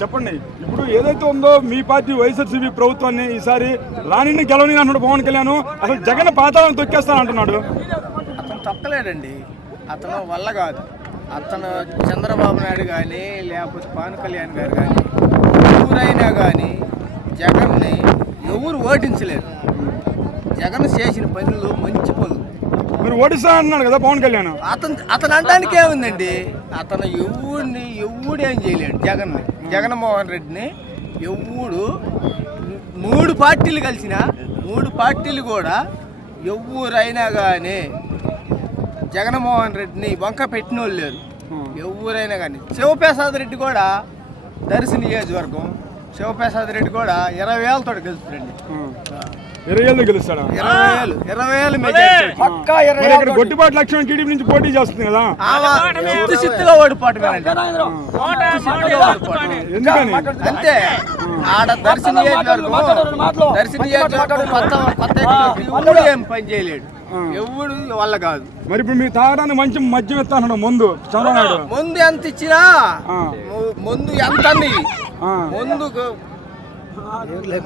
చెప్పండి, ఇప్పుడు ఏదైతే ఉందో మీ పార్టీ వైఎస్ఆర్సీపీ ప్రభుత్వాన్ని ఈసారి రానిని గెలవని అంటున్నాడు పవన్ కళ్యాణ్. అసలు జగన్ పాతాలను తొక్కేస్తాను అంటున్నాడు. అతను తొక్కలేడండి, అతను వల్ల కాదు. అతను చంద్రబాబు నాయుడు కానీ లేకపోతే పవన్ కళ్యాణ్ గారు కానీ ఎవరైనా కానీ జగన్ని ఎవరు ఓటించలేరు. జగన్ చేసిన పనులు మంచి పనులు. మీరు ఓడిస్తా అంటున్నాడు కదా పవన్ కళ్యాణ్. అతను అనడానికి ఏముందండి, అతను ఎవడేం చేయలేడు. జగన్మోహన్ రెడ్డిని ఎవడు 3 పార్టీలు కలిసిన 3 పార్టీలు కూడా ఎవరైనా కానీ జగన్మోహన్ రెడ్డిని వంక పెట్టిన వాళ్ళు లేరు. ఎవరైనా కానీ శివప్రసాద్ రెడ్డి కూడా దర్శి నియోజకవర్గం, శివప్రసాద్ రెడ్డి కూడా 20,000తో గెలుస్తాడండి. 20,000 గెలుస్తాడా? 20,000 గొట్టిపాటి లక్ష్మణ్ టీడీపీ నుంచి పోటీ చేస్తుంది కదా, చిత్తుగా ఓడిపోవటం అంతే. ఆడ దర్శి నియోజకవర్గం ఏం పని చేయలేడు, ఎవడు వల్ల కాదు. మరి ఇప్పుడు మీరు తాగడానికి మంచి మద్యం ఇస్తాను ముందు చంద్రబాబు ముందు ఎంత ఇచ్చినా ముందు ఎంత ముందు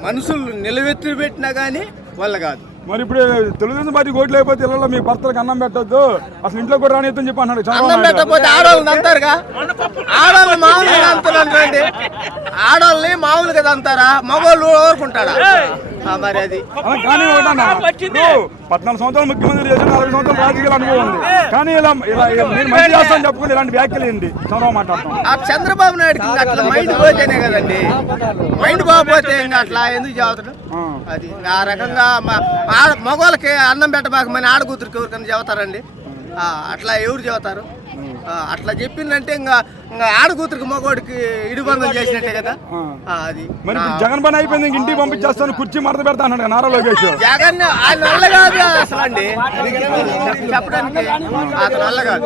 మనుషులు నిలవెత్తి పెట్టినా కానీ వల్ల కాదు. మరి ఇప్పుడు తెలుగుదేశం పార్టీ ఓట్లు అయిపోతే ఇళ్ళలో మీ భర్తలకు అన్నం పెట్టద్దు, అసలు ఇంట్లో కూడా రానిద్దని చెప్పి అన్నాడు. అన్నం పెట్టకపోతే ఆడవాళ్ళని అంటారుగా, ఆడవాళ్ళు మామూలుగా అంటారండి. ఆడవాళ్ళని మామూలుగా అంటారా, మగవాళ్ళు ఊరుకుంటాడా? మరి అది కానీ 14 సంవత్సరాలు ముఖ్యమంత్రి చేసి 40 సంవత్సరాలు రాజకీయాలు అనుభవం ఉంది. కానీ ఇలా నేను మంచి చేస్తాను చెప్పుకుని ఇలాంటి వ్యాఖ్యలు ఏంటి చంద్రబాబు మాట్లాడతాం. ఆ చంద్రబాబు నాయుడుకి అట్లా మైండ్ పోతేనే కదండి, మైండ్ పోతే ఇంకా అట్లా ఎందుకు చదువుతాడు? అది ఆ రకంగా మగవాళ్ళకి అన్నం పెట్టబాకమని ఆడకూతురికి ఎవరికైనా చెబుతారండి? అట్లా ఎవరు చెబుతారు? అట్లా చెప్పిందంటే ఇంకా ఆడకూతురికి మగవాడికి ఇడిబంధం చేసినట్టే కదా. అది మరి జగన్ పని అయిపోయింది, ఇంటికి పంపించేస్తాను, కుర్చీ మడత పెడతా అన్నాడు నారా లోకేష్. జగన్ ఆయన వల్ల కాదు అసలు అండి, చెప్పడానికి అతను వల్ల కాదు.